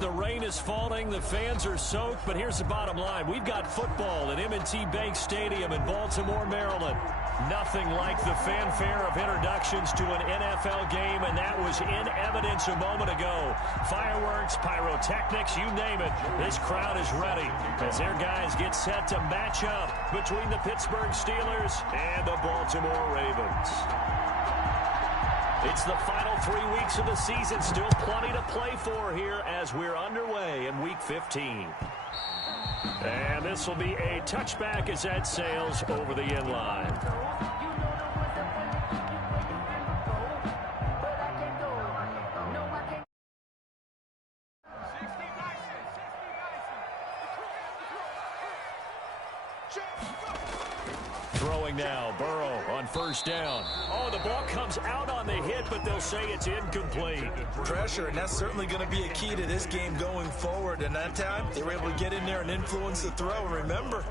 The rain is falling, the fans are soaked, but here's the bottom line. We've got football at M&T Bank Stadium in Baltimore, Maryland. Nothing like the fanfare of introductions to an NFL game, and that was in evidence a moment ago. Fireworks, pyrotechnics, you name it. This crowd is ready as their guys get set to match up between the Pittsburgh Steelers and the Baltimore Ravens. It's the final 3 weeks of the season. Still plenty to play for here as we're underway in Week 15. And this will be a touchback as that sails over the end line. Throwing now, Burrow on first down. Oh, the ball comes out on the hit, but they'll say it's incomplete. Pressure, and that's certainly going to be a key to this game going forward. And that time, they were able to get in there and influence the throw. And remember,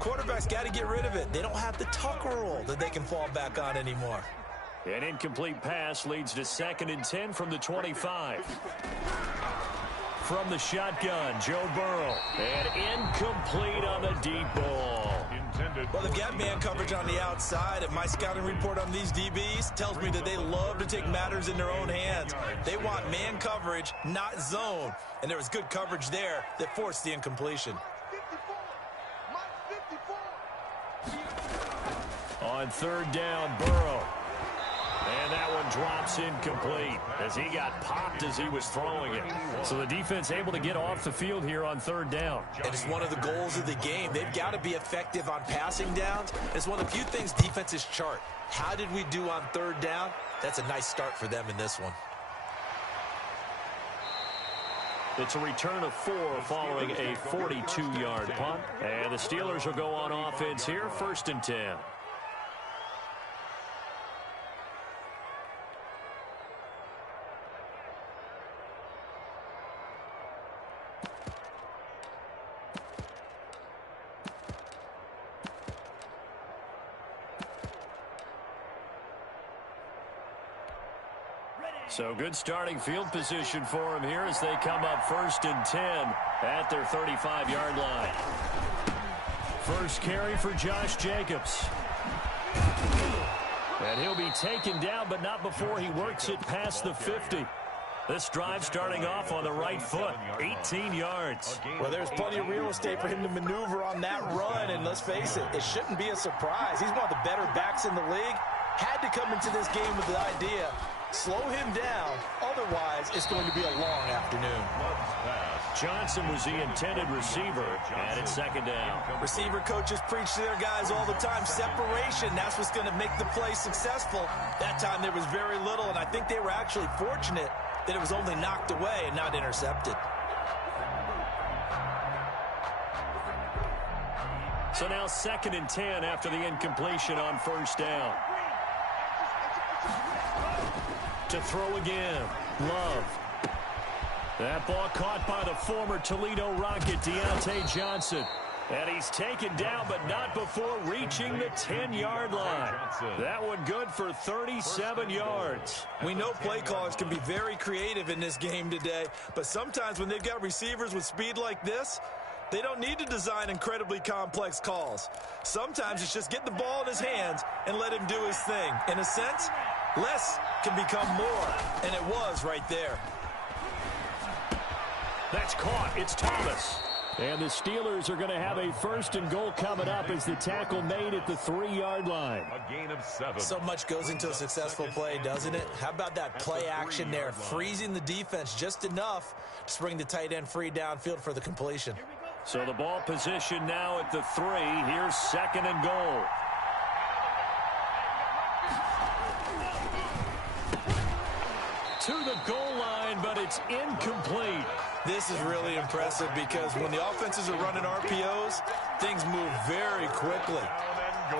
quarterbacks got to get rid of it. They don't have the tuck rule that they can fall back on anymore. An incomplete pass leads to 2nd and 10 from the 25. From the shotgun, Joe Burrow. And incomplete on the deep ball. Well, they've got man coverage on the outside, and my scouting report on these DBs tells me that they love to take matters in their own hands. They want man coverage, not zone. And there was good coverage there that forced the incompletion. On 3rd down, Burrow. And that one drops incomplete as he got popped as he was throwing it. So the defense able to get off the field here on 3rd down. And it's one of the goals of the game. They've got to be effective on passing downs. It's one of the few things defenses chart. How did we do on 3rd down? That's a nice start for them in this one. It's a return of 4 following a 42-yard punt. And the Steelers will go on offense here, 1st and 10. So good starting field position for him here as they come up 1st and 10 at their 35-yard line. First carry for Josh Jacobs. And he'll be taken down, but not before he works it past the 50. This drive starting off on the right foot, 18 yards. Well, there's plenty of real estate for him to maneuver on that run, and let's face it, it shouldn't be a surprise. He's one of the better backs in the league. Had to come into this game with the idea, slow him down, otherwise it's going to be a long afternoon. Johnson was the intended receiver, and it's 2nd down. Receiver coaches preach to their guys all the time, separation, that's what's going to make the play successful. That time there was very little, and I think they were actually fortunate that it was only knocked away and not intercepted. So now 2nd and 10 after the incompletion on 1st down. To throw again, Love. That ball caught by the former Toledo Rocket, Deontay Johnson. And he's taken down, but not before reaching the 10-yard line. That one good for 37 yards. We know play callers can be very creative in this game today, but sometimes when they've got receivers with speed like this, they don't need to design incredibly complex calls. Sometimes it's just get the ball in his hands and let him do his thing. In a sense, less can become more, and it was right there. That's caught. It's Thomas. And the Steelers are going to have a 1st and goal coming up as the tackle made at the 3-yard line. A gain of 7. So much goes into a successful play, doesn't it? How about that play action there, freezing the defense just enough to bring the tight end free downfield for the completion. So the ball position now at the 3. Here's 2nd and goal. To the goal line, but it's incomplete. This is really impressive because when the offenses are running RPOs, things move very quickly.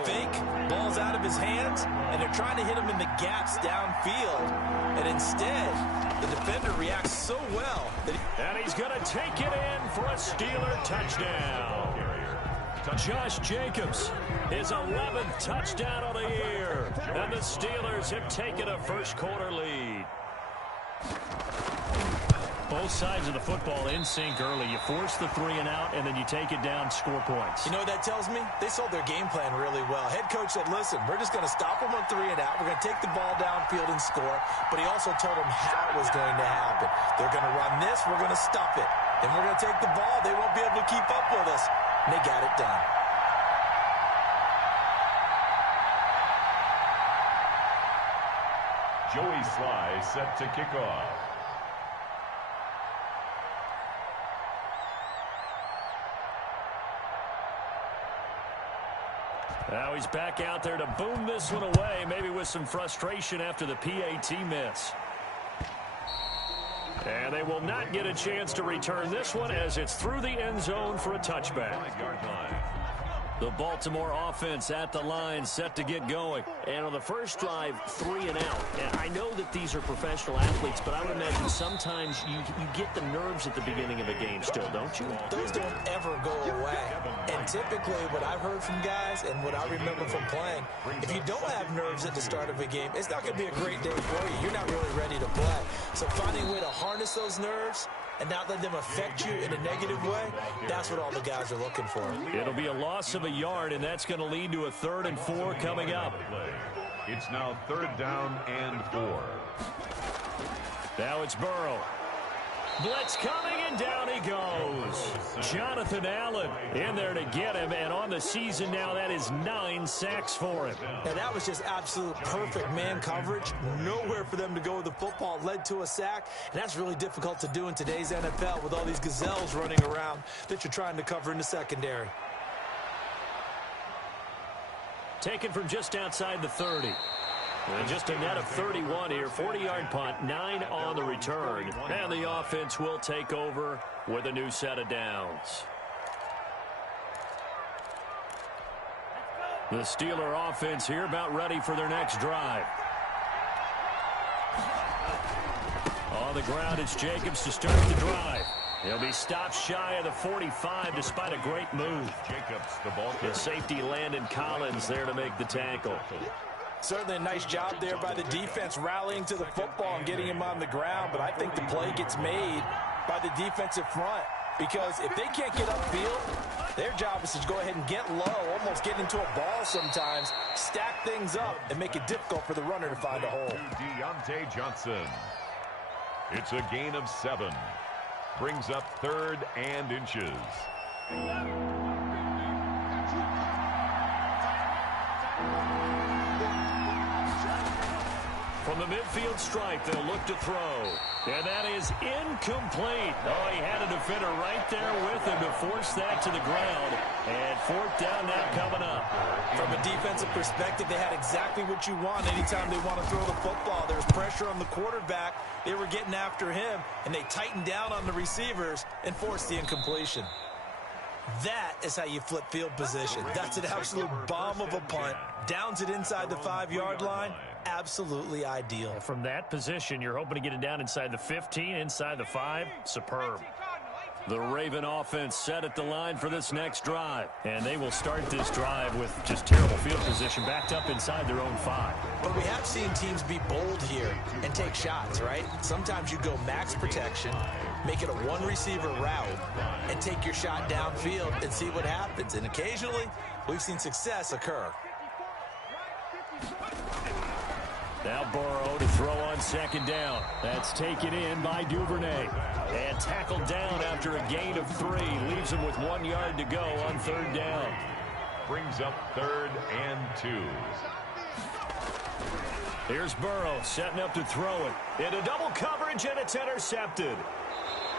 Fake, ball's out of his hands, and they're trying to hit him in the gaps downfield. And instead, the defender reacts so well that and he's going to take it in for a Steeler touchdown. Josh Jacobs, his 11th touchdown of the year. And the Steelers have taken a first quarter lead. Both sides of the football in sync early. You force the 3 and out, and then you take it down, score points. You know what that tells me? They sold their game plan really well. Head coach said, listen, we're just going to stop them on 3 and out. We're going to take the ball downfield and score. But he also told them how it was going to happen. They're going to run this. We're going to stop it. Then we're going to take the ball. They won't be able to keep up with us. And they got it done. Joey Sly set to kick off. Now he's back out there to boom this one away, maybe with some frustration after the PAT miss. And they will not get a chance to return this one as it's through the end zone for a touchback. The Baltimore offense at the line, set to get going. And on the first drive, 3 and out. And I know that these are professional athletes, but I would imagine sometimes you get the nerves at the beginning of a game still, don't you? Those don't ever go away. And typically what I've heard from guys and what I remember from playing, if you don't have nerves at the start of a game, it's not going to be a great day for you. You're not really ready to play. So finding a way to harness those nerves and not let them affect you in a negative way, that's what all the guys are looking for. It'll be a loss of a yard, and that's going to lead to a 3rd and 4 coming up. It's now 3rd down and 4. Now it's Burrow. Blitz coming, and down he goes. Jonathan Allen in there to get him, and on the season now, that is 9 sacks for him. Now, that was just absolute perfect man coverage. Nowhere for them to go with the football. Led to a sack, and that's really difficult to do in today's NFL with all these gazelles running around that you're trying to cover in the secondary. Taken from just outside the 30. And just a net of 31 here. 40-yard punt, 9 on the return. And the offense will take over with a new set of downs. The Steeler offense here about ready for their next drive. On the ground, it's Jacobs to start the drive. He'll be stopped shy of the 45 despite a great move. Jacobs, the ball. The safety Landon Collins there to make the tackle. Certainly a nice job there by the defense rallying to the football and getting him on the ground, but I think the play gets made by the defensive front because if they can't get upfield, their job is to go ahead and get low, almost get into a ball sometimes, stack things up, and make it difficult for the runner to find a hole. Deontay Johnson. It's a gain of 7. Brings up 3rd and inches. From the midfield stripe, they'll look to throw. And that is incomplete. Oh, he had a defender right there with him to force that to the ground. And 4th down now coming up. From a defensive perspective, they had exactly what you want anytime they want to throw the football. There was pressure on the quarterback. They were getting after him, and they tightened down on the receivers and forced the incompletion. That is how you flip field position. That's an absolute bomb of a punt. Downs it inside the 5-yard line. Absolutely ideal. From that position, you're hoping to get it down inside the 15, inside the 5. Superb. The Raven offense set at the line for this next drive. And they will start this drive with just terrible field position backed up inside their own 5. But we have seen teams be bold here and take shots, right? Sometimes you go max protection, make it a 1-receiver route, and take your shot downfield and see what happens. And occasionally, we've seen success occur. Now Burrow to throw on 2nd down. That's taken in by Duvernay. And tackled down after a gain of 3. Leaves him with 1 yard to go on 3rd down. Brings up 3rd and 2. Here's Burrow setting up to throw it. Into double coverage, and it's intercepted.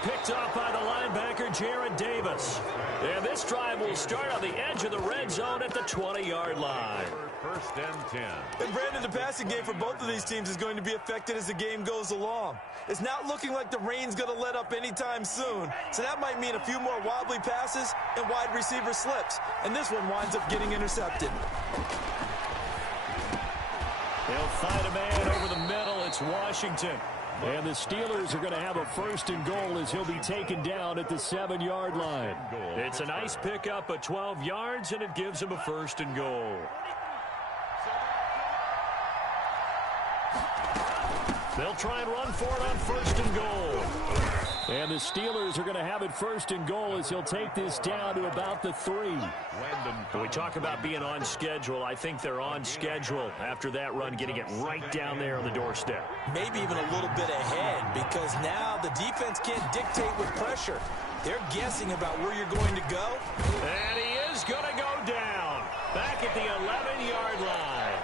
Picked off by the linebacker, Jared Davis. And this drive will start on the edge of the red zone at the 20-yard line. 1st and 10. And Brandon, the passing game for both of these teams is going to be affected as the game goes along. It's not looking like the rain's going to let up anytime soon. So that might mean a few more wobbly passes and wide receiver slips. And this one winds up getting intercepted. They'll find a man over the middle. It's Washington. And the Steelers are going to have a 1st and goal as he'll be taken down at the 7-yard line. It's a nice pickup of 12 yards, and it gives him a 1st and goal. They'll try and run for it on 1st and goal. And the Steelers are going to have it 1st and goal as he'll take this down to about the 3. When we talk about being on schedule, I think they're on schedule after that run, getting it right down there on the doorstep. Maybe even a little bit ahead, because now the defense can't dictate with pressure. They're guessing about where you're going to go. And he is going to go down back at the 11-yard line.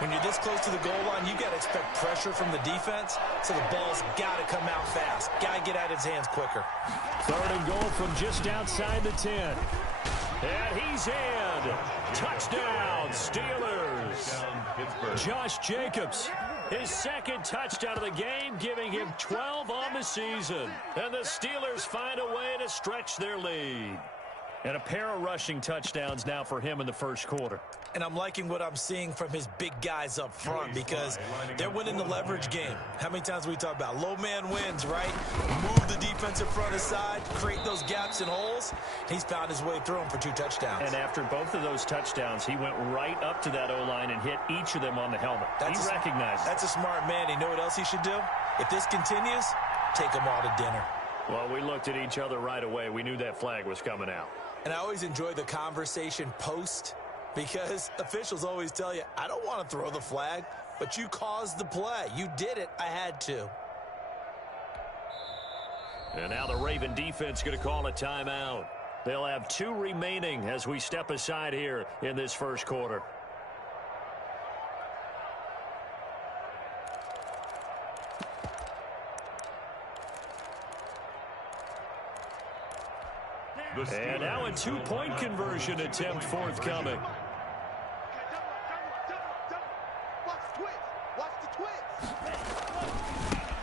When you're this close to the goal line, you got to expect pressure from the defense, so the ball's got to come out fast. Got to get out of his hands quicker. 3rd and goal from just outside the 10. And he's in. Touchdown, Steelers. Josh Jacobs, his 2nd touchdown of the game, giving him 12 on the season. And the Steelers find a way to stretch their lead. And a pair of rushing touchdowns now for him in the 1st quarter. And I'm liking what I'm seeing from his big guys up front, because they're winning the leverage game. How many times we talk about low man wins, right? Move the defensive front aside, create those gaps and holes. He's found his way through them for 2 touchdowns. And after both of those touchdowns, he went right up to that O-line and hit each of them on the helmet. He recognized it. That's a smart man. You know what else he should do? If this continues, take them all to dinner. Well, we looked at each other right away. We knew that flag was coming out. And I always enjoy the conversation post, because officials always tell you, I don't want to throw the flag, but you caused the play. You did it. I had to. And now the Raven defense going to call a timeout. They'll have 2 remaining as we step aside here in this 1st quarter. And now a 2-point conversion attempt forthcoming.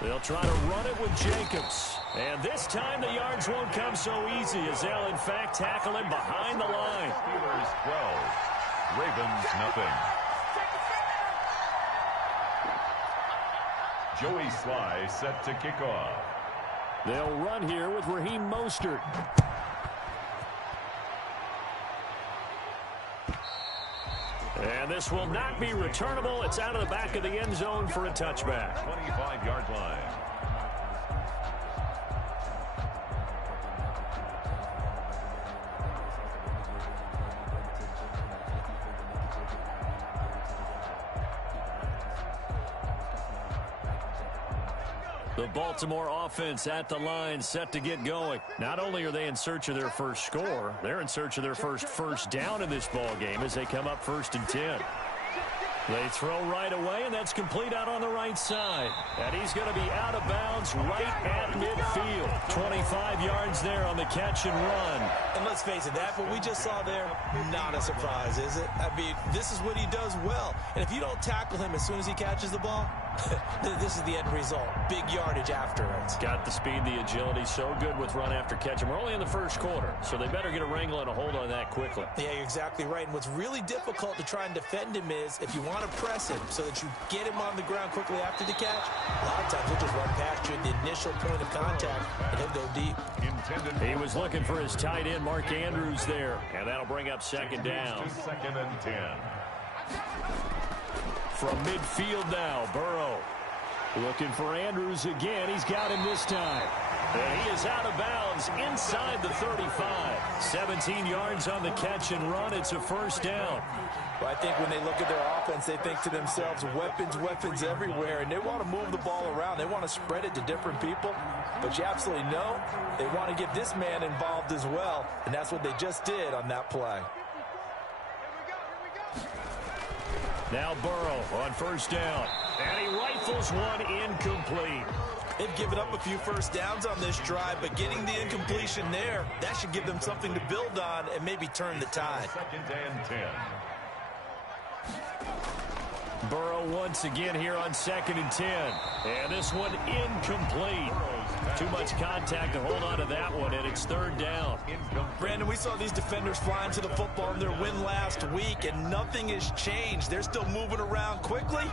They'll try to run it with Jacobs. And this time the yards won't come so easy, as they'll in fact tackle him behind the line. Steelers 12, Ravens nothing. Joey Sly set to kick off. They'll run here with Raheem Mostert. And this will not be returnable. It's out of the back of the end zone for a touchback. 25-yard line. The Baltimore offense at the line, set to get going. Not only are they in search of their first score, they're in search of their first down in this ball game as they come up 1st and 10. They throw right away, and that's complete out on the right side. And he's going to be out of bounds right at midfield. 25 yards there on the catch and run. And let's face it, that what we just saw there, not a surprise, is it? I mean, this is what he does well. And if you don't tackle him as soon as he catches the ball, this is the end result. Big yardage afterwards. Got the speed, the agility, so good with run after catch. And we're only in the 1st quarter, so they better get a wrangle and a hold on that quickly. Yeah, you're exactly right. And what's really difficult to try and defend him is if you want to press him so that you get him on the ground quickly after the catch, a lot of times he'll just run past you at the initial point of contact, and he'll go deep. He was looking for his tight end, Mark Andrews, there. And that'll bring up 2nd down. 2nd and 10. From midfield now, Burrow looking for Andrews again. He's got him this time. And he is out of bounds inside the 35. 17 yards on the catch and run. It's a 1st down. Well, I think when they look at their offense, they think to themselves, weapons everywhere, and they want to move the ball around. They want to spread it to different people. But you absolutely know they want to get this man involved as well, and that's what they just did on that play. Now Burrow on 1st down. And he rifles one incomplete. They've given up a few 1st downs on this drive, but getting the incompletion there, that should give them something to build on and maybe turn the tide. 2nd and 10. Burrow once again here on 2nd and 10. And this one incomplete. Too much contact to hold on to that one, and it's 3rd down. Brandon, we saw these defenders flying to the football in their win last week, and nothing has changed. They're still moving around quickly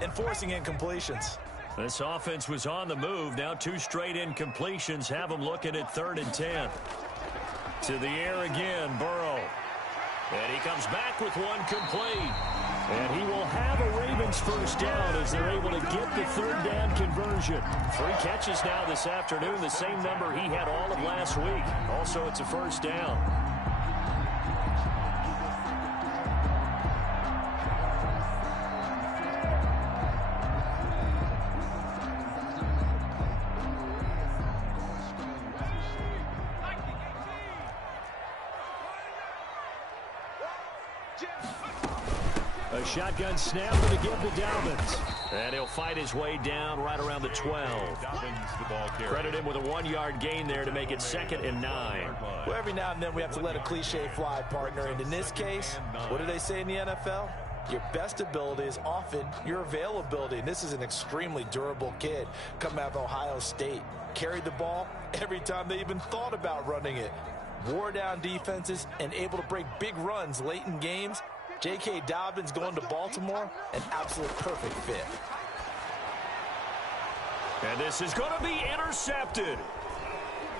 and forcing incompletions. This offense was on the move. Now 2 straight incompletions have them looking at 3rd and 10. To the air again, Burrow. And he comes back with one complete. And he will have a Ravens first down as they're able to get the third down conversion. 3 catches now this afternoon, the same number he had all of last week. Also, it's a first down. A shotgun snap to give to Dobbins. And he'll fight his way down right around the 12. Credit him with a 1-yard gain there to make it 2nd and 9. Well, every now and then we have to let a cliche fly, partner. And in this case, what do they say in the NFL? Your best ability is often your availability. And this is an extremely durable kid coming out of Ohio State. Carried the ball every time they even thought about running it. Wore down defenses and able to break big runs late in games. J.K. Dobbins going to Baltimore, an absolute perfect fit. And this is going to be intercepted.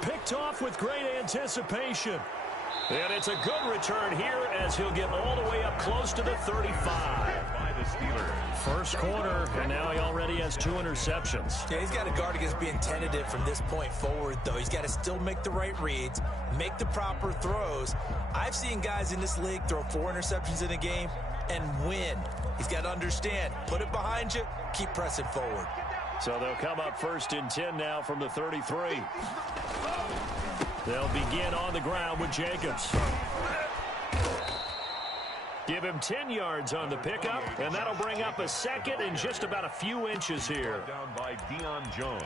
Picked off with great anticipation. And it's a good return here as he'll get all the way up close to the 35. By the Steelers. First quarter, and now he already has 2 interceptions. Yeah, he's got to guard against being tentative from this point forward, though. He's got to still make the right reads, make the proper throws. I've seen guys in this league throw 4 interceptions in a game and win. He's got to understand, put it behind you, keep pressing forward. So they'll come up 1st and 10 now from the 33. They'll begin on the ground with Jacobs. Give him 10 yards on the pickup, and that'll bring up a 2nd and just about a few inches here. Down by Deion Jones.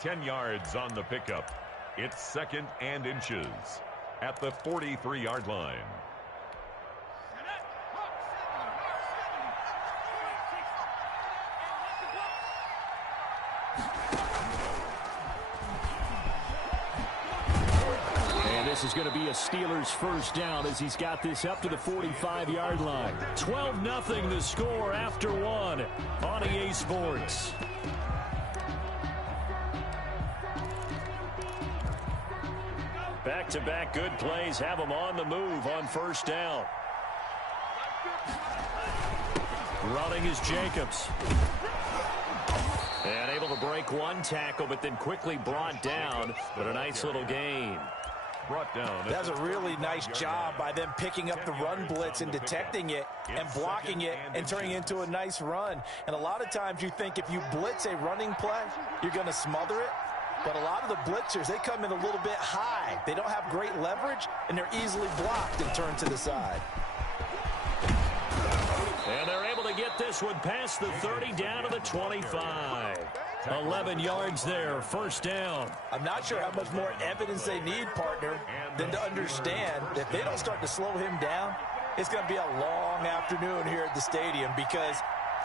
10 yards on the pickup. It's 2nd and inches at the 43-yard line. This is going to be a Steelers first down as he's got this up to the 45-yard line. 12-0 the score after 1 on EA Sports. Back-to-back good plays have him on the move on first down. Running is Jacobs. And able to break 1 tackle, but then quickly brought down, but a nice little gain. Brought down. That's a really nice job by them picking up the run blitz and detecting it and blocking it and turning it into a nice run. And a lot of times you think if you blitz a running play, you're going to smother it. But a lot of the blitzers, they come in a little bit high. They don't have great leverage, and they're easily blocked and turned to the side. And they're able to get this one past the 30 down to the 25. 11 yards there, first down. I'm not sure how much more evidence they need, partner, than to understand that if they don't start to slow him down, it's going to be a long afternoon here at the stadium because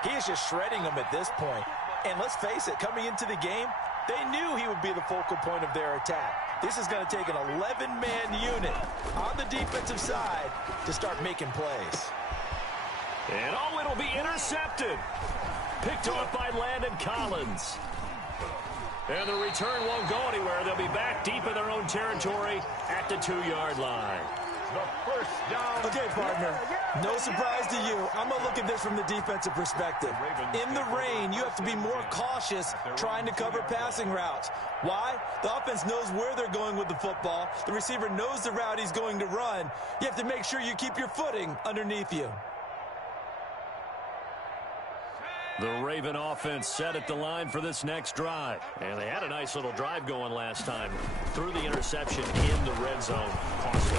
he is just shredding them at this point. And let's face it, coming into the game, they knew he would be the focal point of their attack. This is going to take an 11-man unit on the defensive side to start making plays. And oh, it'll be intercepted. Picked off by Landon Collins. And the return won't go anywhere. They'll be back deep in their own territory at the 2-yard line. The first down. Okay, partner, no surprise to you. I'm going to look at this from the defensive perspective. In the rain, you have to be more cautious trying to cover passing routes. Why? The offense knows where they're going with the football. The receiver knows the route he's going to run. You have to make sure you keep your footing underneath you. The Raven offense set at the line for this next drive. And they had a nice little drive going last time. Threw the interception in the red zone. Costly.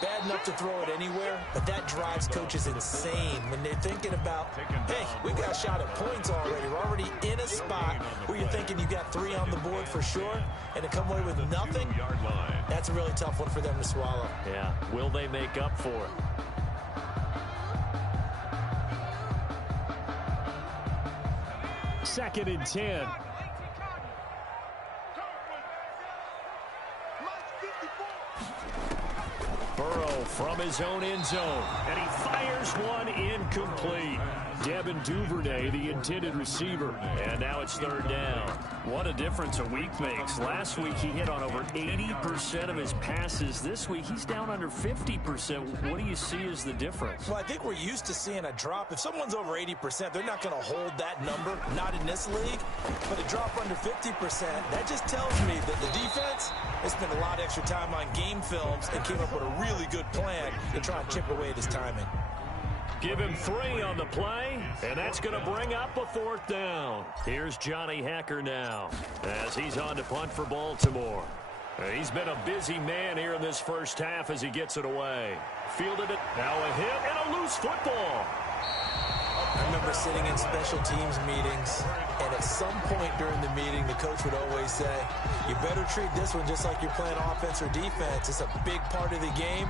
Bad enough to throw it anywhere, but that drives coaches insane when they're thinking about, hey, we got a shot at points already. We're already in a spot where you're thinking you got 3 on the board for sure, and to come away with nothing, that's a really tough one for them to swallow. Yeah, will they make up for it? Second and 10. Burrow from his own end zone, and he fires one incomplete. Devin Duvernay, the intended receiver. And now it's third down. What a difference a week makes. Last week he hit on over 80% of his passes. This week he's down under 50%. What do you see as the difference? Well, I think we're used to seeing a drop. If someone's over 80%, they're not going to hold that number, not in this league. But a drop under 50%, that just tells me that the defense has spent a lot of extra time on game films and came up with a really good plan to try and chip away at his timing. Give him 3 on the play, and that's going to bring up a 4th down. Here's Johnny Hacker now as he's on to punt for Baltimore. He's been a busy man here in this first half as he gets it away. Fielded it, now a hit and a loose football. I remember sitting in special teams meetings, and at some point during the meeting, the coach would always say, you better treat this one just like you're playing offense or defense. It's a big part of the game,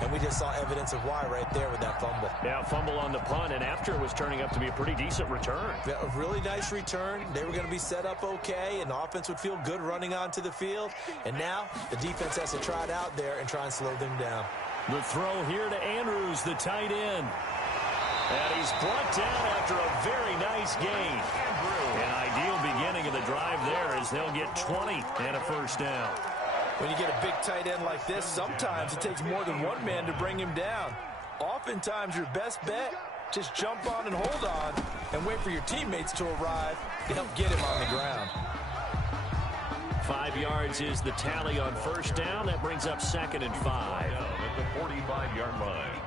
and we just saw evidence of why right there with that fumble. Yeah, fumble on the punt, and after it was turning up to be a pretty decent return. Yeah, a really nice return. They were going to be set up okay, and the offense would feel good running onto the field. And now the defense has to try it out there and try and slow them down. The throw here to Andrews, the tight end. And he's brought down after a very nice gain. An ideal beginning of the drive there as they'll get 20 and a first down. When you get a big tight end like this, sometimes it takes more than one man to bring him down. Oftentimes your best bet, just jump on and hold on and wait for your teammates to arrive to help get him on the ground. 5 yards is the tally on first down. That brings up 2nd and 5. At the 45-yard line.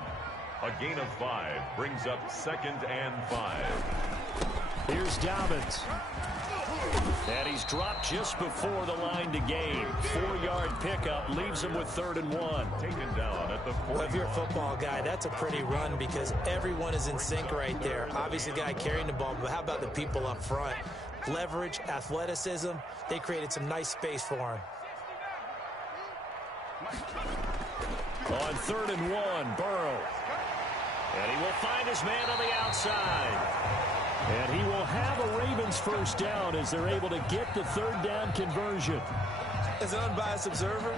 A gain of 5 brings up 2nd and 5. Here's Dobbins. And he's dropped just before the line to gain. 4-yard pickup leaves him with 3rd and 1. Taken down at the 40. Well, if you're a football guy, that's a pretty run because everyone is in sync right there. Obviously, the guy carrying the ball, but how about the people up front? Leverage, athleticism, they created some nice space for him. On 3rd and 1, Burrow. And he will find his man on the outside. And he will have a Ravens first down as they're able to get the 3rd down conversion. As an unbiased observer,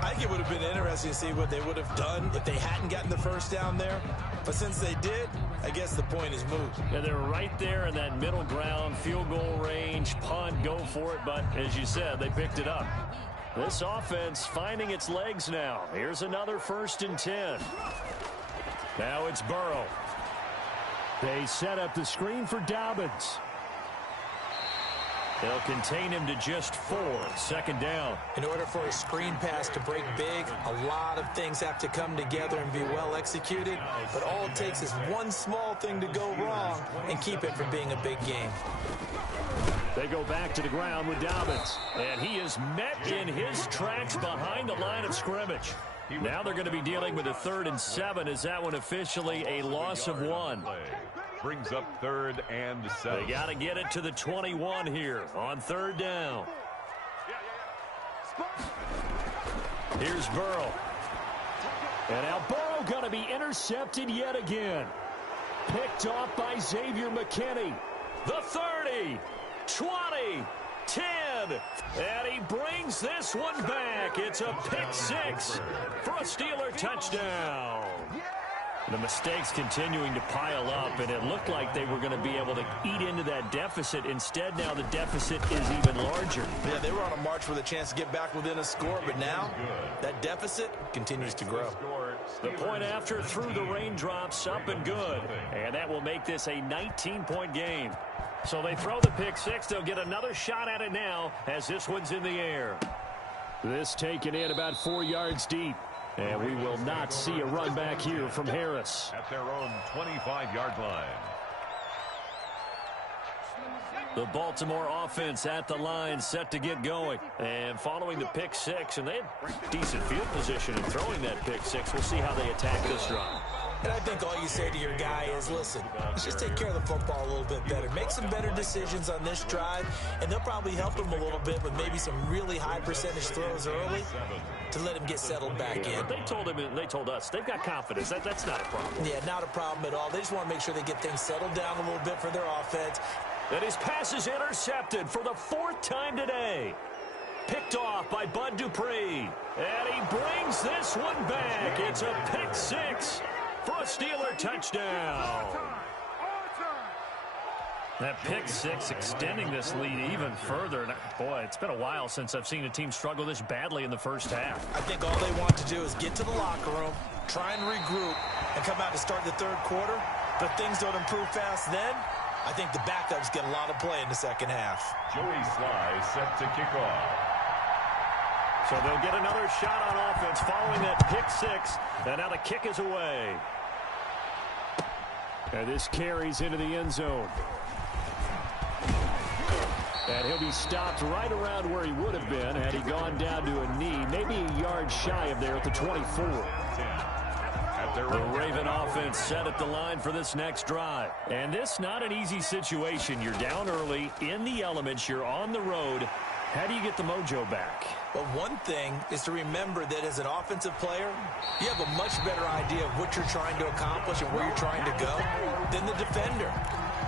I think it would have been interesting to see what they would have done if they hadn't gotten the first down there. But since they did, I guess the point is moot. And they're right there in that middle ground, field goal range, punt, go for it. But as you said, they picked it up. This offense finding its legs now. Here's another 1st and 10. Now it's Burrow. They set up the screen for Dobbins. They'll contain him to just 4. 2nd down. In order for a screen pass to break big, a lot of things have to come together and be well executed. But all it takes is one small thing to go wrong and keep it from being a big game. They go back to the ground with Dobbins. And he is met in his tracks behind the line of scrimmage. Now they're going to be dealing with a 3rd and 7. Is that one officially a loss of 1? Brings up 3rd and 7. They got to get it to the 21 here on 3rd down. Here's Burrow. And now Burrow going to be intercepted yet again. Picked off by Xavier McKinney. The 30, 20, 10. And he brings this one back. It's a pick 6 for a Steeler touchdown. The mistakes continuing to pile up, and it looked like they were going to be able to eat into that deficit. Instead, now the deficit is even larger. Yeah, they were on a march with a chance to get back within a score, but now that deficit continues to grow. The point after through the raindrops, up and good. And that will make this a 19-point game. So they throw the pick 6. They'll get another shot at it now as this one's in the air. This taken in about 4 yards deep. And we will not see a run back here from Harris. At their own 25-yard line. The Baltimore offense at the line set to get going. And following the pick 6, and they had decent field position in throwing that pick 6. We'll see how they attack this drive. And I think all you say to your guy is, listen, let's just take care of the football a little bit better. Make some better decisions on this drive, and they'll probably help him a little bit with maybe some really high percentage throws early to let him get settled back in. They told him, and they told us, they've got confidence. That's not a problem. Yeah, not a problem at all. They just want to make sure they get things settled down a little bit for their offense. And his pass is intercepted for the 4th time today. Picked off by Bud Dupree. And he brings this one back. It's a pick 6 for a Steeler touchdown. That pick six extending this lead even further. And boy, it's been a while since I've seen a team struggle this badly in the first half. I think all they want to do is get to the locker room, try and regroup, and come out to start the third quarter. But things don't improve fast then. I think the backups get a lot of play in the second half. Joey Sly set to kick off. So they'll get another shot on offense following that pick six. And now the kick is away. And this carries into the end zone. And he'll be stopped right around where he would have been had he gone down to a knee, maybe a yard shy of there at the 24. The Raven offense set at the line for this next drive. And this not an easy situation. You're down early, in the elements, you're on the road. How do you get the mojo back? Well, one thing is to remember that as an offensive player, you have a much better idea of what you're trying to accomplish and where you're trying to go than the defender.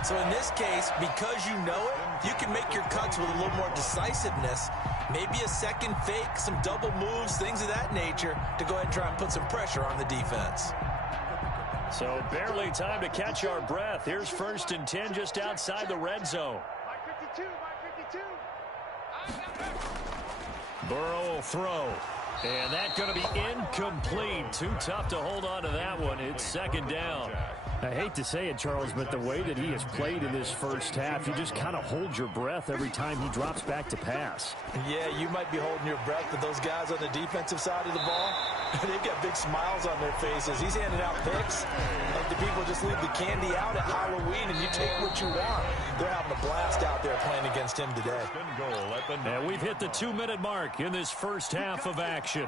So in this case, because you know it, you can make your cuts with a little more decisiveness, maybe a second fake, some double moves, things of that nature, to go ahead and try and put some pressure on the defense. So barely time to catch our breath. Here's 1st and 10 just outside the red zone. Burrow will throw. And that's going to be incomplete. Too tough to hold on to that one. It's 2nd down. I hate to say it, Charles, but the way that he has played in this first half, you just kind of hold your breath every time he drops back to pass. Yeah, you might be holding your breath, but those guys on the defensive side of the ball, they've got big smiles on their faces. He's handing out picks like the people just leave the candy out at Halloween and you take what you want. They're having a blast out there playing against him today. And we've hit the 2-minute mark in this first half of action.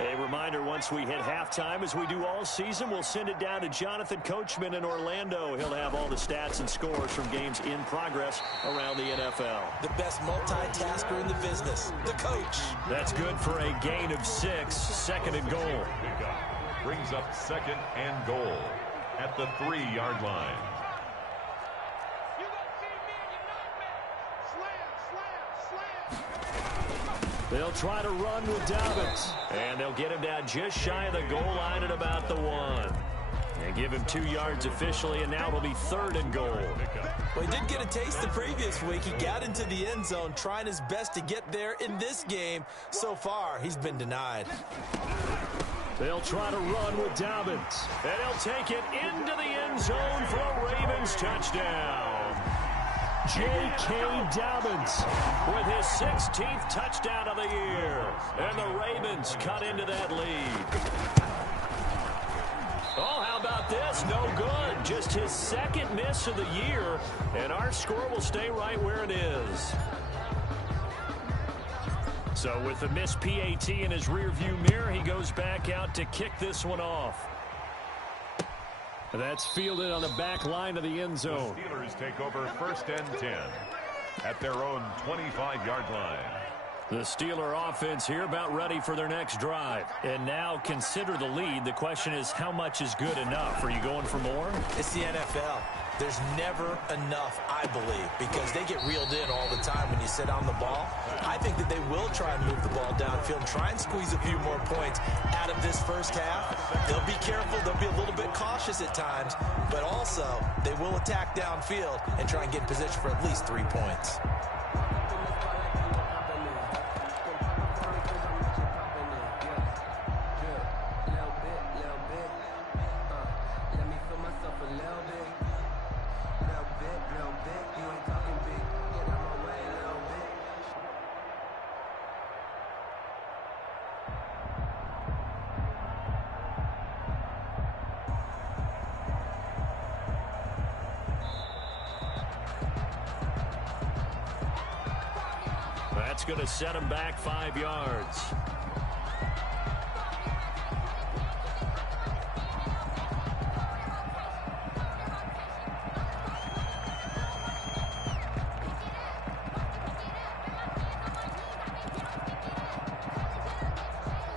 A reminder, once we hit halftime, as we do all season, we'll send it down to Jonathan Coachman in Orlando. He'll have all the stats and scores from games in progress around the NFL. The best multitasker in the business, the coach. That's good for a gain of 6, 2nd and goal. Brings up 2nd and goal at the 3-yard line. They'll try to run with Dobbins. And they'll get him down just shy of the goal line at about the 1. And give him 2 yards officially, and now it'll be 3rd and goal. Well, he did get a taste the previous week. He got into the end zone, trying his best to get there in this game. So far, he's been denied. They'll try to run with Dobbins. And he'll take it into the end zone for a Ravens touchdown. J.K. Dobbins with his 16th touchdown of the year. And the Ravens cut into that lead. Oh, how about this? No good. Just his 2nd miss of the year. And our score will stay right where it is. So with the missed PAT in his rearview mirror, he goes back out to kick this one off. That's fielded on the back line of the end zone. The Steelers take over 1st and 10 at their own 25-yard line. The Steeler offense here about ready for their next drive. And now consider the lead. The question is, how much is good enough? Are you going for more? It's the NFL. There's never enough, I believe, because they get reeled in all the time when you sit on the ball. I think that they will try and move the ball downfield, try and squeeze a few more points out of this first half. They'll be careful. They'll be a little bit cautious at times, but also they will attack downfield and try and get in position for at least 3 points. That's going to set him back 5 yards.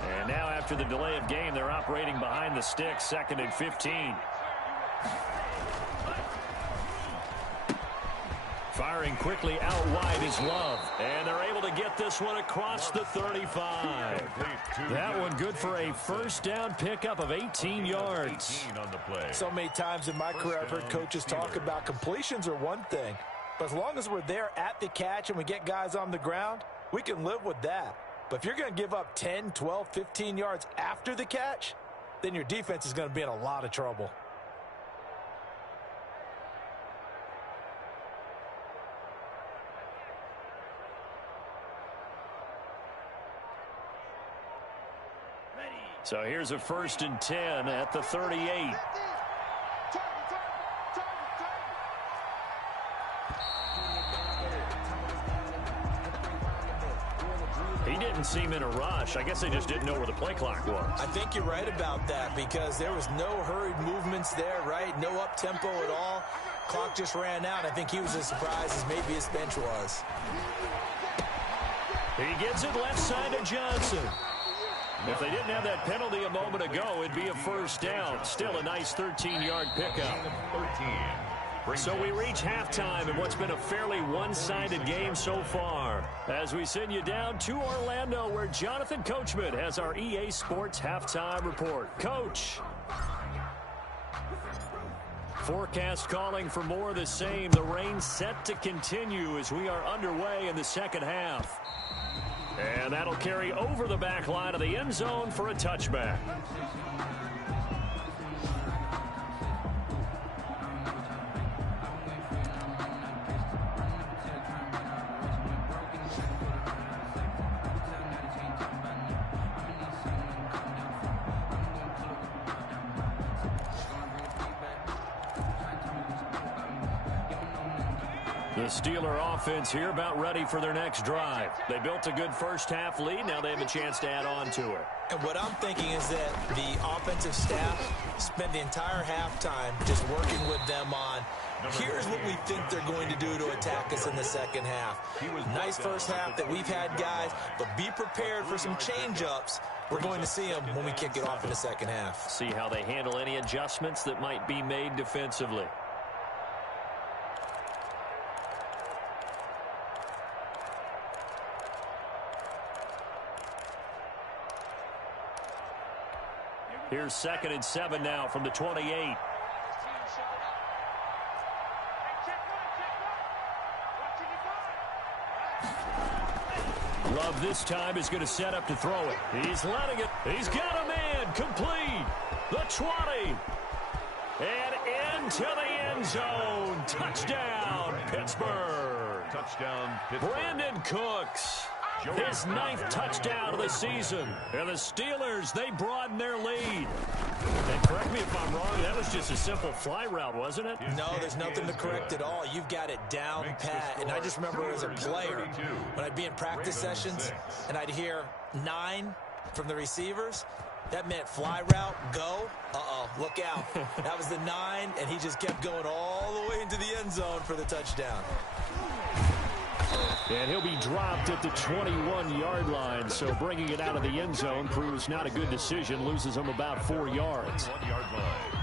And now after the delay of game, they're operating behind the sticks, 2nd and 15. Fires firing quickly out wide is Love. And they're able to get this one across the 35. That one good for a first down pickup of 18 yards. So many times in my career I've heard coaches talk about completions are one thing. But as long as we're there at the catch and we get guys on the ground, we can live with that. But if you're going to give up 10, 12, 15 yards after the catch, then your defense is going to be in a lot of trouble. So here's a 1st and 10 at the 38. He didn't seem in a rush. I guess they just didn't know where the play clock was. I think you're right about that because there was no hurried movements there, right? No up-tempo at all. Clock just ran out. I think he was as surprised as maybe his bench was. He gets it left side to Johnson. If they didn't have that penalty a moment ago, it'd be a first down. Still a nice 13-yard pickup. 13. So we reach halftime in what's been a fairly one-sided game so far. As we send you down to Orlando, where Jonathan Coachman has our EA Sports halftime report. Coach. Forecast calling for more of the same. The rain set to continue as we are underway in the second half. And that'll carry over the back line of the end zone for a touchback. The Steeler offense here about ready for their next drive. They built a good first-half lead. Now they have a chance to add on to it. And what I'm thinking is that the offensive staff spent the entire halftime just working with them on, here's what we think they're going to do to attack us in the second half. Nice first half that we've had, guys, but be prepared for some change-ups. We're going to see them when we kick it off in the second half. See how they handle any adjustments that might be made defensively. Here's 2nd and 7 now from the 28. Love this time is going to set up to throw it. He's letting it. He's got a man complete. The 20. And into the end zone. Touchdown, Pittsburgh. Touchdown, Pittsburgh. Brandon Cooks. His 9th touchdown of the season. And the Steelers, they broaden their lead. And correct me if I'm wrong, that was just a simple fly route, wasn't it? No, there's nothing to correct at all. You've got it down pat. And I just remember as a player, when I'd be in practice sessions and I'd hear 9 from the receivers, that meant fly route, go. Uh-oh, look out. That was the 9, and he just kept going all the way into the end zone for the touchdown. And he'll be dropped at the 21-yard line, so bringing it out of the end zone proves not a good decision, loses him about 4 yards. 1-yard line.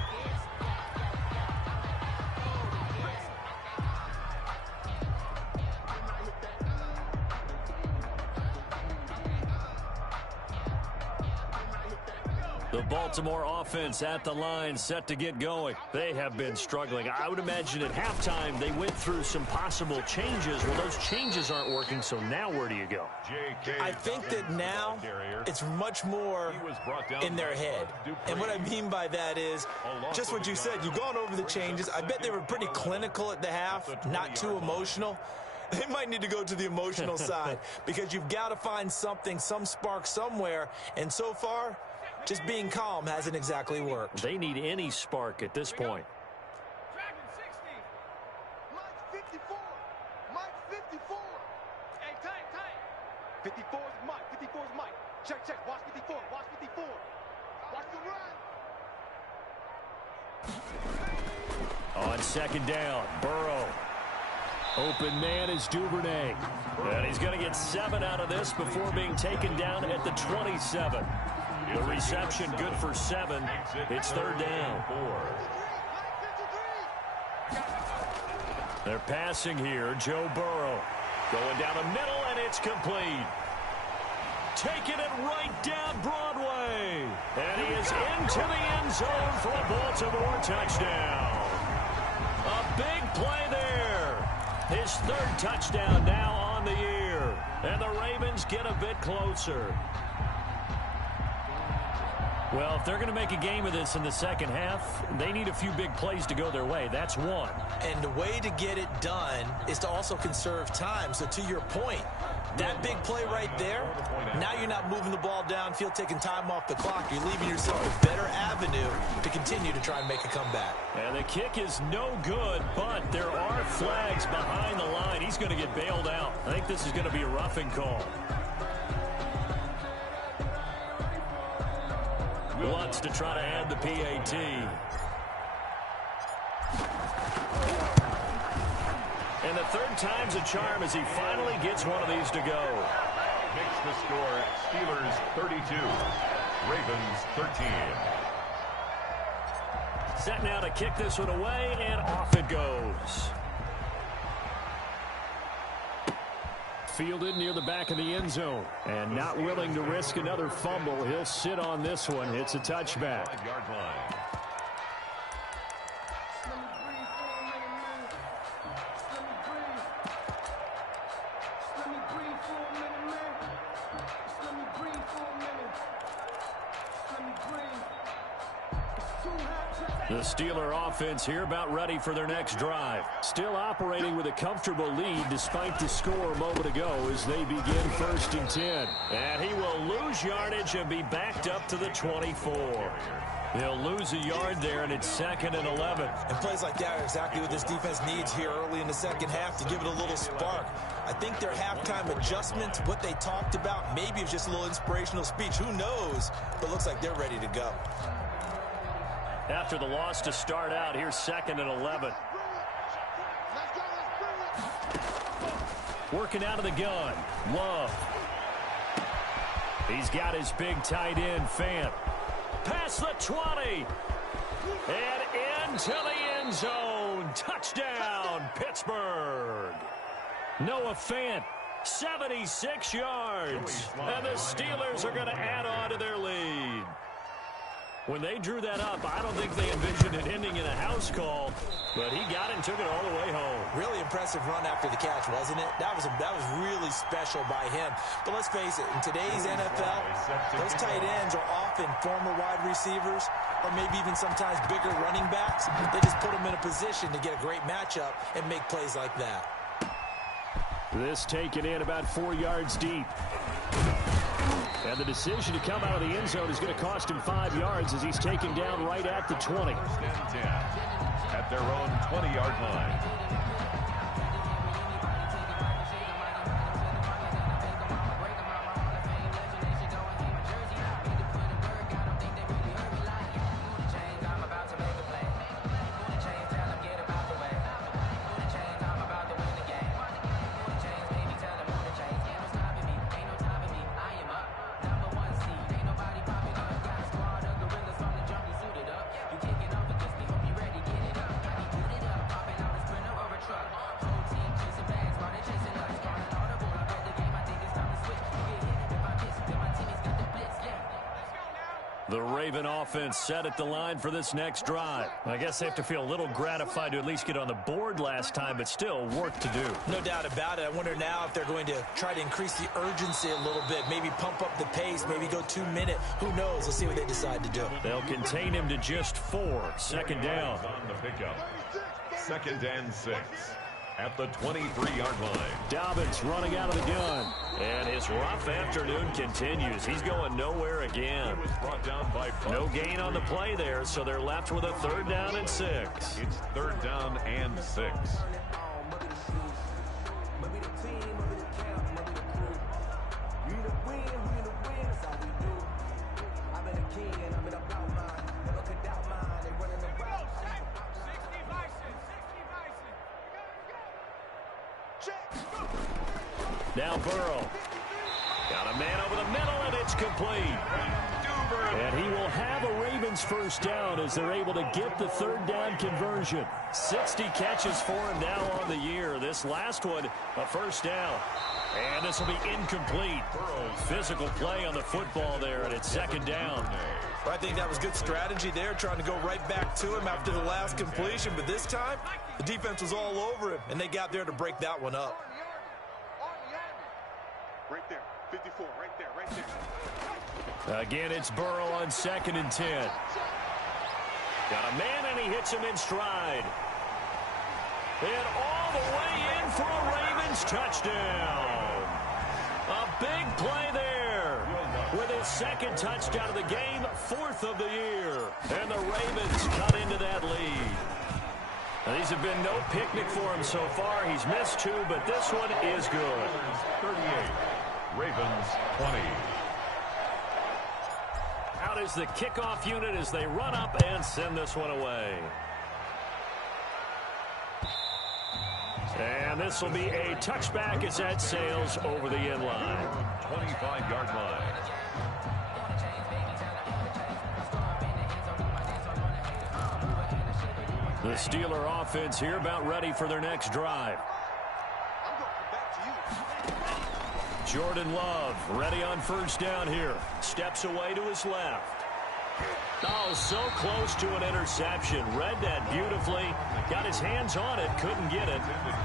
The Baltimore offense at the line, set to get going. They have been struggling. I would imagine at halftime they went through some possible changes. Well, those changes aren't working, so now where do you go? I think that now it's much more in their head. And what I mean by that is just what you said. You've gone over the changes. I bet they were pretty clinical at the half, not too emotional. They might need to go to the emotional side because you've got to find something, some spark somewhere. And so far, just being calm hasn't exactly worked. They need any spark at this point. Dragon 60. Mike 54. Mike 54. Hey, tight. 54 is Mike. 54 is Mike. Check. Watch 54. Watch 54. Watch the run. On 2nd down, Burrow. Open man is Duvernay. And he's going to get 7 out of this before being taken down at the 27. The reception good for 7. It's 3rd down. They're passing here. Joe Burrow going down the middle, and it's complete. Taking it right down Broadway. And he is into the end zone for a Baltimore touchdown. A big play there. His third touchdown now on the year. And the Ravens get a bit closer. Well, if they're going to make a game of this in the second half, they need a few big plays to go their way. That's one. And the way to get it done is to also conserve time. So to your point, that big play right there, now you're not moving the ball downfield, taking time off the clock. You're leaving yourself a better avenue to continue to try and make a comeback. And the kick is no good, but there are flags behind the line. He's going to get bailed out. I think this is going to be a roughing call. Wants to try to add the PAT. And the third time's a charm as he finally gets one of these to go. Makes the score Steelers 32, Ravens 13. Set now to kick this one away, and off it goes. Fielded near the back of the end zone. And not willing to risk another fumble. He'll sit on this one. It's a touchback. 5-yard line. The Steeler offense here about ready for their next drive. Still operating with a comfortable lead despite the score a moment ago as they begin 1st and 10. And he will lose yardage and be backed up to the 24. He'll lose a yard there, and it's 2nd and 11. And plays like that are exactly what this defense needs here early in the second half to give it a little spark. I think their halftime adjustment, what they talked about, maybe it's just a little inspirational speech. Who knows? But looks like they're ready to go. After the loss to start out, here's 2nd and 11. Working out of the gun. Love. He's got his big tight end, Fant. Past the 20. And into the end zone. Touchdown, Pittsburgh. Noah Fant, 76 yards. And the Steelers are going to add on to their lead. When they drew that up, I don't think they envisioned it ending in a house call, but he got it and took it all the way home. Really impressive run after the catch, wasn't it? That was really special by him. But let's face it, in today's NFL, those tight ends are often former wide receivers or maybe even sometimes bigger running backs. They just put them in a position to get a great matchup and make plays like that. This taken in about 4 yards deep. And the decision to come out of the end zone is going to cost him 5 yards as he's taken down right at the 20. 1st and 10 at their own 20-yard line. The Raven offense set at the line for this next drive. I guess they have to feel a little gratified to at least get on the board last time, but still work to do. No doubt about it. I wonder now if they're going to try to increase the urgency a little bit, maybe pump up the pace, maybe go 2 minute. Who knows? Let's see what they decide to do. They'll contain him to just 4. 2nd down. On the pickup. 2nd and 6 at the 23-yard line. Dobbins running out of the gun. And his rough afternoon continues. He's going nowhere again. He was brought down by no gain on the play there, so they're left with a 3rd down and 6. It's 3rd down and 6. Now Burrow. Got a man over the middle, and it's complete. And he will have a Ravens first down as they're able to get the third down conversion. 60 catches for him now on the year. This last one, a first down. And this will be incomplete. Physical play on the football there, and it's second down. I think that was good strategy there, trying to go right back to him after the last completion. But this time, the defense was all over him, and they got there to break that one up. Right there, 54, right there, right there. Again, it's Burrow on 2nd and 10. Got a man, and he hits him in stride. And all the way in for a Ravens touchdown. A big play there with his second touchdown of the game, 4th of the year. And the Ravens cut into that lead. Now, these have been no picnic for him so far. He's missed 2, but this one is good. 38, Ravens 20. Out is the kickoff unit as they run up and send this one away. And this will be a touchback as that sails over the end line. 25-yard line. The Steeler offense here about ready for their next drive. Jordan Love ready on first down here. Steps away to his left. Oh, so close to an interception. Read that beautifully. Got his hands on it. Couldn't get it.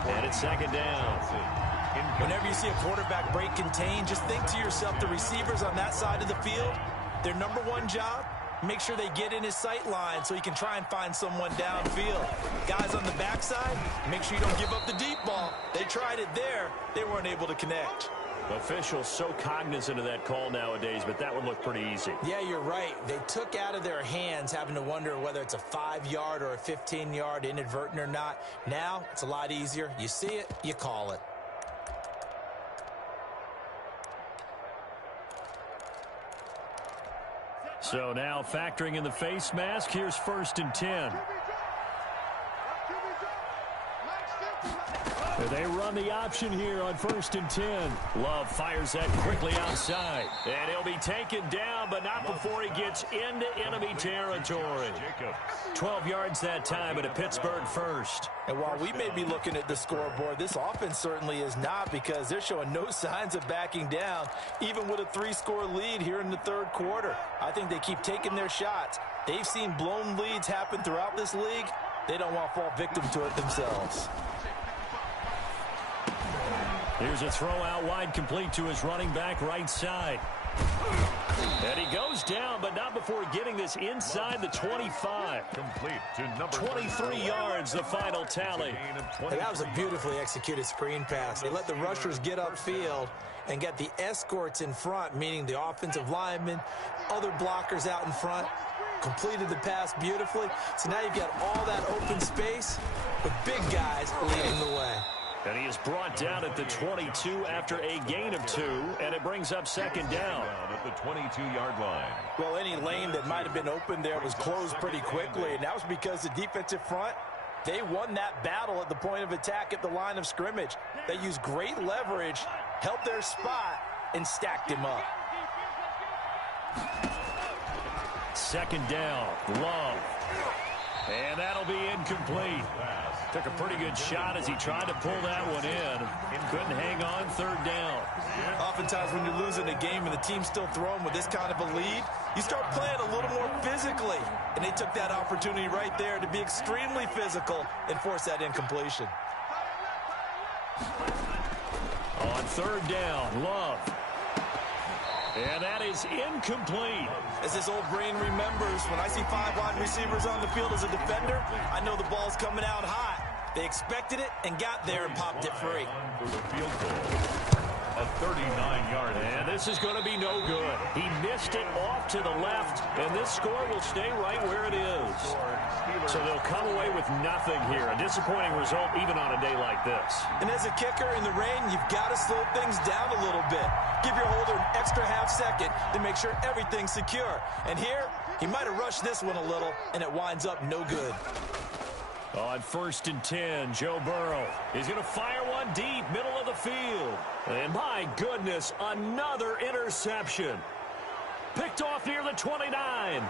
And it's second down. Whenever you see a quarterback break contain, just think to yourself, the receivers on that side of the field, their number one job, make sure they get in his sight line so he can try and find someone downfield. Guys on the backside, make sure you don't give up the deep ball. They tried it there. They weren't able to connect. Officials so cognizant of that call nowadays, but that would look pretty easy. Yeah, you're right. They took out of their hands having to wonder whether it's a 5-yard or a 15-yard inadvertent or not. Now, it's a lot easier. You see it, you call it. So now factoring in the face mask, here's 1st and 10. They run the option here on 1st and 10. Love fires that quickly outside. And he'll be taken down, but not before he gets into enemy territory. 12 yards that time at a Pittsburgh first. And while we may be looking at the scoreboard, this offense certainly is not, because they're showing no signs of backing down, even with a 3-score lead here in the third quarter. I think they keep taking their shots. They've seen blown leads happen throughout this league. They don't want to fall victim to it themselves. Here's a throw out wide, complete to his running back right side. And he goes down, but not before getting this inside the 25. Complete to number 23 yards, the final tally. That was a beautifully executed screen pass. They let the rushers get upfield and get the escorts in front, meaning the offensive linemen, other blockers out in front. Completed the pass beautifully. So now you've got all that open space with big guys leading the way. And he is brought down at the 22 after a gain of 2, and it brings up second down. At the 22-yard line. Well, any lane that might have been open there was closed pretty quickly, and that was because the defensive front, they won that battle at the point of attack at the line of scrimmage. They used great leverage, held their spot, and stacked him up. Second down, Love. And that'll be incomplete. Took a pretty good shot as he tried to pull that one in. Couldn't hang on, third down. Oftentimes when you're losing a game and the team's still throwing with this kind of a lead, you start playing a little more physically. And they took that opportunity right there to be extremely physical and force that incompletion. On third down, Love. And that is incomplete. As his old brain remembers, when I see 5 wide receivers on the field as a defender, I know the ball's coming out hot. They expected it and got there and popped it free. For the field goal. A 39-yard. And this is going to be no good. He missed it off to the left, and this score will stay right where it is. So they'll come away with nothing here. A disappointing result even on a day like this. And as a kicker in the rain, you've got to slow things down a little bit. Give your holder an extra half second to make sure everything's secure. And here, he might have rushed this one a little, and it winds up no good. On 1st and 10, Joe Burrow is going to fire one deep, middle of the field. And my goodness, another interception. picked off near the 29.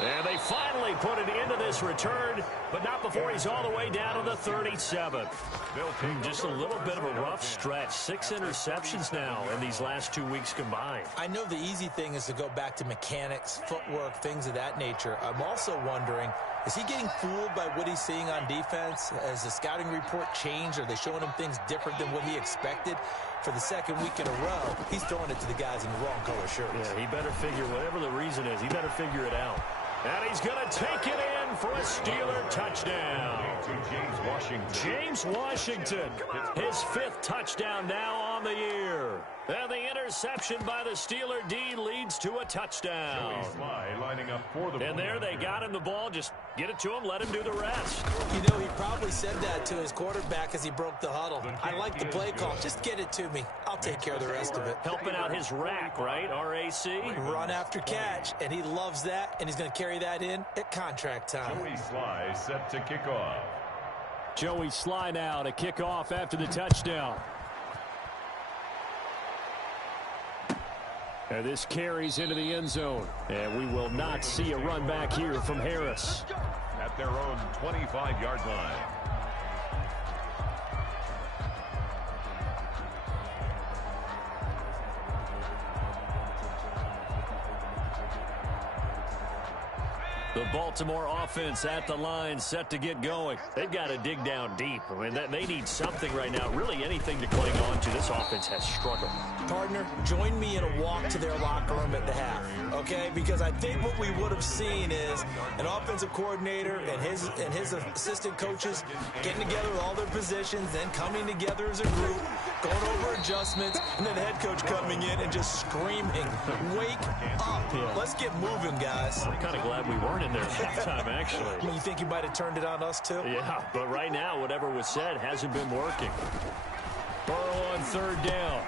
And they finally put it into this return, but not before he's all the way down to the 37. Just a little bit of a rough stretch. 6 interceptions now in these last 2 weeks combined. I know the easy thing is to go back to mechanics, footwork, things of that nature. I'm also wondering, is he getting fooled by what he's seeing on defense? Has the scouting report changed? Are they showing him things different than what he expected? For the second week in a row, he's throwing it to the guys in the wrong color shirts. Yeah, he better figure, whatever the reason is, he better figure it out. And he's going to take it in for a Steeler touchdown. James Washington, his 5th touchdown now on the year. And the interception by the Steeler D leads to a touchdown. And there they got him the ball. Just get it to him, let him do the rest. You know, he probably said that to his quarterback as he broke the huddle. I like the play call. Just get it to me. I'll take care of the rest of it. Helping out his rack, right? R-A-C? Run after catch, and he loves that, and he's going to carry that in at contract time. Joey Sly set to kick off. Joey Sly now to kick off after the touchdown. And this carries into the end zone. And we will not see a run back here from Harris. At their own 25-yard line. The Baltimore offense at the line, set to get going. They've got to dig down deep. I mean, they need something right now, really anything to cling on to. This offense has struggled. Partner, join me in a walk to their locker room at the half, okay? Because I think what we would have seen is an offensive coordinator and his assistant coaches getting together with all their positions, then coming together as a group, going over adjustments, and then the head coach coming in and just screaming, "Wake up. Yeah. Let's get moving, guys." I'm kind of glad we weren't in there at halftime, actually. You think you might have turned it on us, too? Yeah, but right now, whatever was said hasn't been working. Burrow on 3rd down.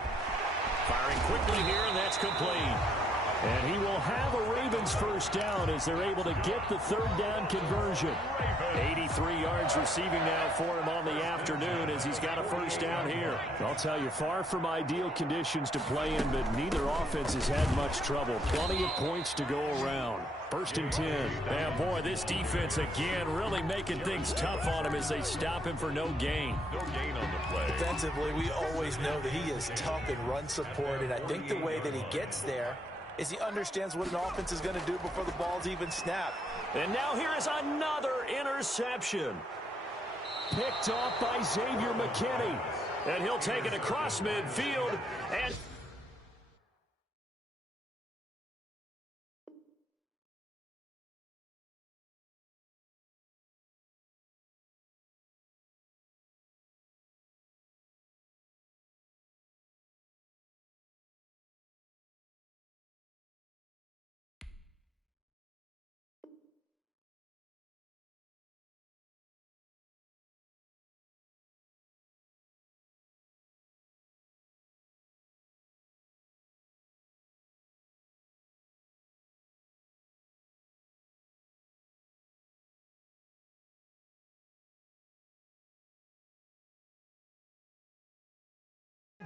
Firing quickly here, and that's complete. And he will have a Ravens first down as they're able to get the 3rd down conversion. 83 yards receiving now for him on the afternoon as he's got a first down here. I'll tell you, far from ideal conditions to play in, but neither offense has had much trouble. Plenty of points to go around. 1st and 10. Yeah, boy, this defense again really making things tough on him as they stop him for no gain. No gain on the play. Defensively, we always know that he is tough in run support, and I think the way that he gets there is he understands what an offense is going to do before the ball's even snapped. And now here is another interception. Picked off by Xavier McKinney. And he'll take it across midfield. And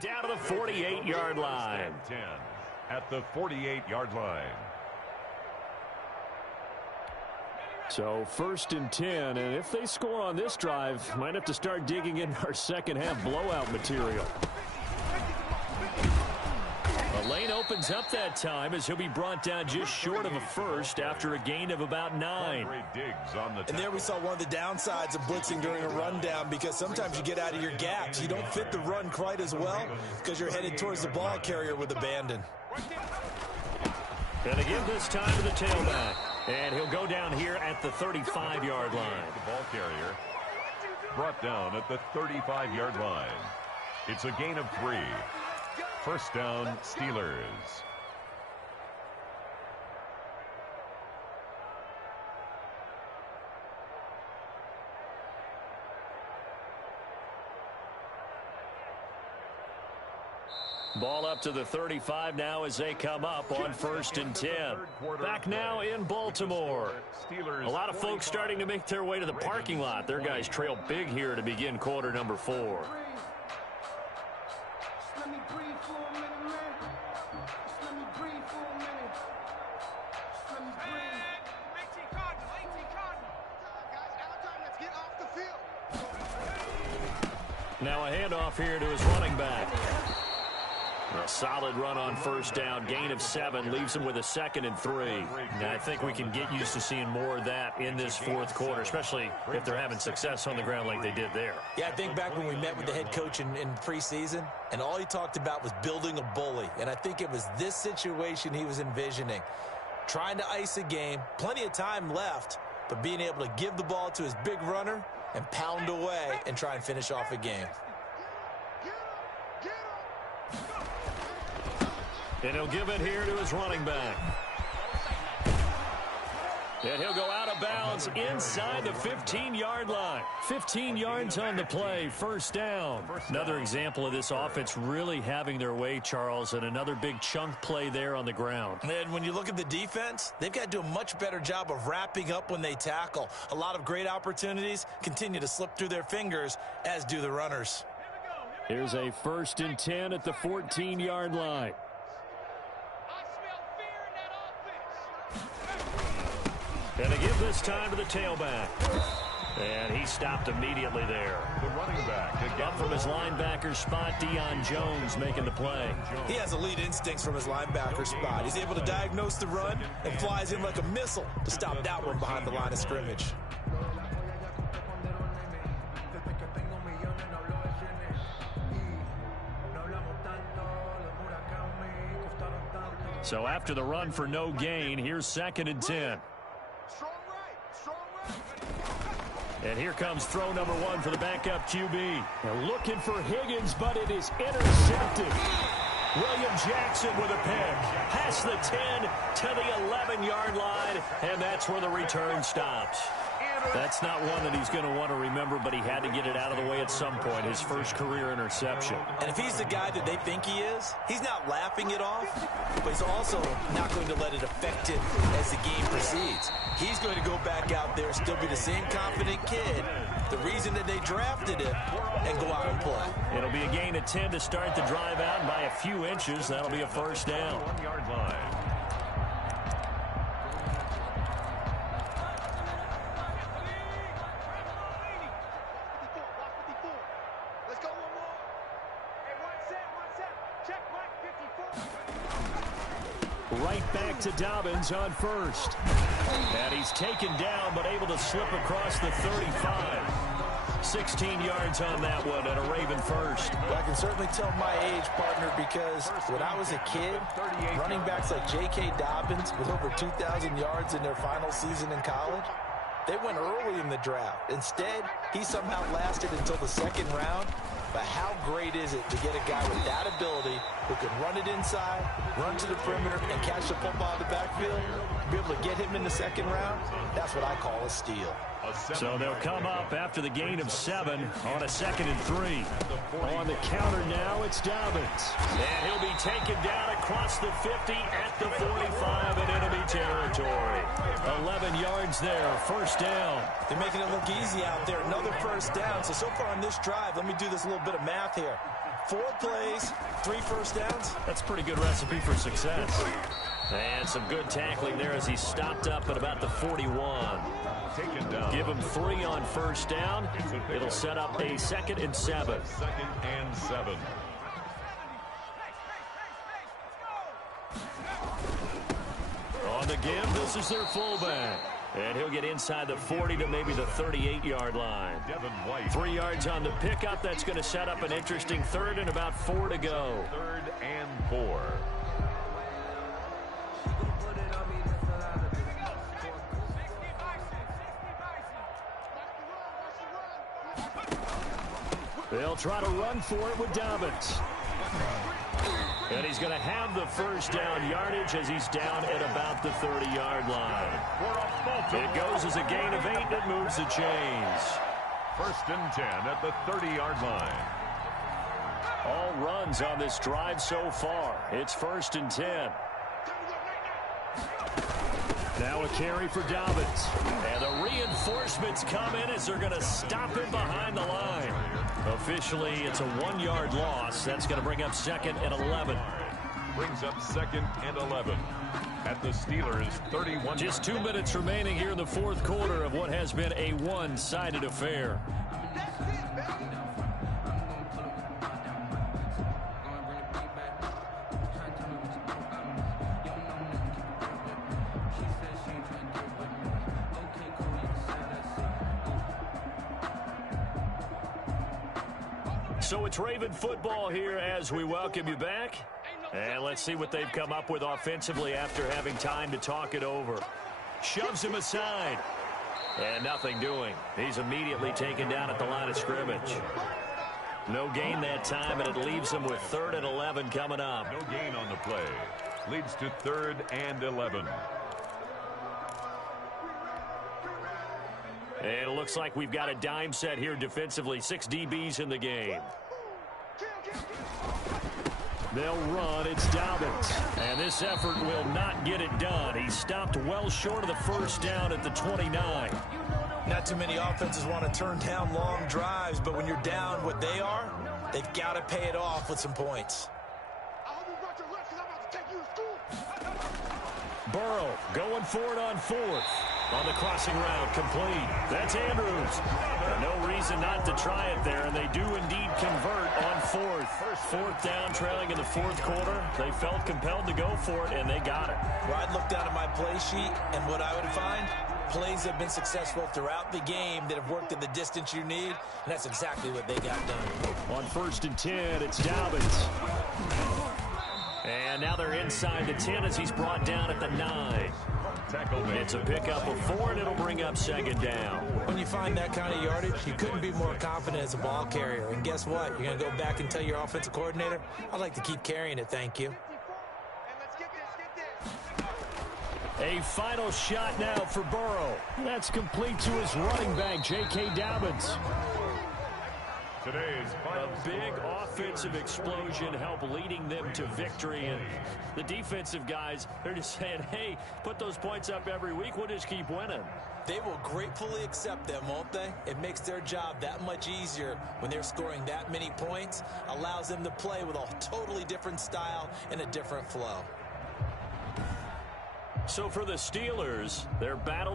down to the 48-yard line. 10 at the 48-yard line. So 1st and 10, and if they score on this drive, might have to start digging in our second half blowout material. The lane opens up that time as he'll be brought down just short of a first after a gain of about 9. And there we saw one of the downsides of blitzing during a rundown, because sometimes you get out of your gaps. You don't fit the run quite as well because you're headed towards the ball carrier with abandon. And again this time to the tailback. And he'll go down here at the 35-yard line. The ball carrier brought down at the 35-yard line. It's a gain of 3. First down, Steelers. Ball up to the 35 now as they come up on 1st and 10. Back now in Baltimore. A lot of folks starting to make their way to the parking lot. Their guys trail big here to begin quarter number 4. Let me breathe for a minute, man. Just let me breathe for a minute. Now a handoff here to his running back. A solid run on first down. Gain of 7 leaves him with a 2nd and 3. And I think we can get used to seeing more of that in this fourth quarter, especially if they're having success on the ground like they did there. Yeah, I think back when we met with the head coach in preseason, and all he talked about was building a bully. And I think it was this situation he was envisioning. Trying to ice a game, plenty of time left, but being able to give the ball to his big runner and pound away and try and finish off a game. And he'll give it here to his running back. And he'll go out of bounds inside the 15-yard line. 15 yards on the play, first down. Another example of this offense really having their way, Charles, and another big chunk play there on the ground. And when you look at the defense, they've got to do a much better job of wrapping up when they tackle. A lot of great opportunities continue to slip through their fingers, as do the runners. Here's a 1st and 10 at the 14-yard line. And they give this time to the tailback. And he stopped immediately there. The running back. Up from his linebacker spot, Deion Jones making the play. He has elite instincts from his linebacker spot. He's able to diagnose the run and flies in like a missile to stop that one behind the line of scrimmage. So after the run for no gain, here's 2nd and 10. And here comes throw number 1 for the backup QB. They're looking for Higgins, but it is intercepted. William Jackson with a pick. Past the 10 to the 11-yard line, and that's where the return stops. That's not one that he's going to want to remember, but he had to get it out of the way at some point, his first career interception. And if he's the guy that they think he is, he's not laughing it off, but he's also not going to let it affect him as the game proceeds. He's going to go back out there, still be the same confident kid, the reason that they drafted him, and go out and play. It'll be a gain of 10 to start the drive out, and by a few inches, that'll be a first down. 1-yard line. Right back to Dobbins on first. And he's taken down, but able to slip across the 35. 16 yards on that one, and a Raven first. Well, I can certainly tell my age, partner, because when I was a kid, running backs like J.K. Dobbins with over 2,000 yards in their final season in college, they went early in the draft. Instead, he somehow lasted until the 2nd round. But how great is it to get a guy with that ability who can run it inside, run to the perimeter, and catch the football in the backfield? Be able to get him in the 2nd round? That's what I call a steal. So they'll come up after the gain of 7 on a 2nd and 3. On the counter now, it's Dobbins. And he'll be taken down across the 50 at the 45 in enemy territory. 11 yards there, first down. They're making it look easy out there. Another first down. So far on this drive, let me do this little bit of math here. 4 plays, 3 first downs. That's a pretty good recipe for success. And some good tackling there as he stopped up at about the 41. Taken down. Give him 3 on first down. It'll set up a 2nd and 7. 2nd and 7. On the give, this is their fullback. And he'll get inside the 40 to maybe the 38-yard line. 3 yards on the pickup. That's going to set up an interesting 3rd and about 4 to go. 3rd and 4. They'll try to run for it with Dobbins. And he's going to have the first down yardage as he's down at about the 30-yard line. It goes as a gain of 8 that moves the chains. 1st and 10 at the 30-yard line. All runs on this drive so far. It's 1st and 10. Now a carry for Dobbins. And the reinforcements come in as they're going to stop him behind the line. Officially, it's a 1-yard loss. That's going to bring up 2nd and 11. Brings up 2nd and 11 at the Steelers' 31. Just 2 minutes remaining here in the fourth quarter of what has been a one-sided affair. So it's Raven football here as we welcome you back. And let's see what they've come up with offensively after having time to talk it over. Shoves him aside. And nothing doing. He's immediately taken down at the line of scrimmage. No gain that time, and it leaves him with 3rd and 11 coming up. No gain on the play. Leads to 3rd and 11. And it looks like we've got a dime set here defensively. 6 DBs in the game. They'll run. It's Dobbins. And this effort will not get it done. He stopped well short of the first down at the 29. Not too many offenses want to turn down long drives, but when you're down what they are, they've got to pay it off with some points. Burrow going for it on 4th. On the crossing route, complete. That's Andrews. No reason not to try it there, and they do indeed convert on 4th. 4th down, trailing in the 4th quarter. They felt compelled to go for it, and they got it. Well, I'd look down at my play sheet, and what I would find, plays have been successful throughout the game that have worked at the distance you need, and that's exactly what they got done. On 1st and 10, it's Dobbins. And now they're inside the 10 as he's brought down at the 9. It's a pickup of 4, and it'll bring up 2nd down. When you find that kind of yardage, you couldn't be more confident as a ball carrier. And guess what? You're going to go back and tell your offensive coordinator, I'd like to keep carrying it, thank you. A final shot now for Burrow. That's complete to his running back, J.K. Dobbins. Today's final A big offensive explosion helped leading them to victory. And the defensive guys, they're just saying, hey, put those points up every week. We'll just keep winning. They will gratefully accept them, won't they? It makes their job that much easier when they're scoring that many points. Allows them to play with a totally different style and a different flow. So for the Steelers, their battle to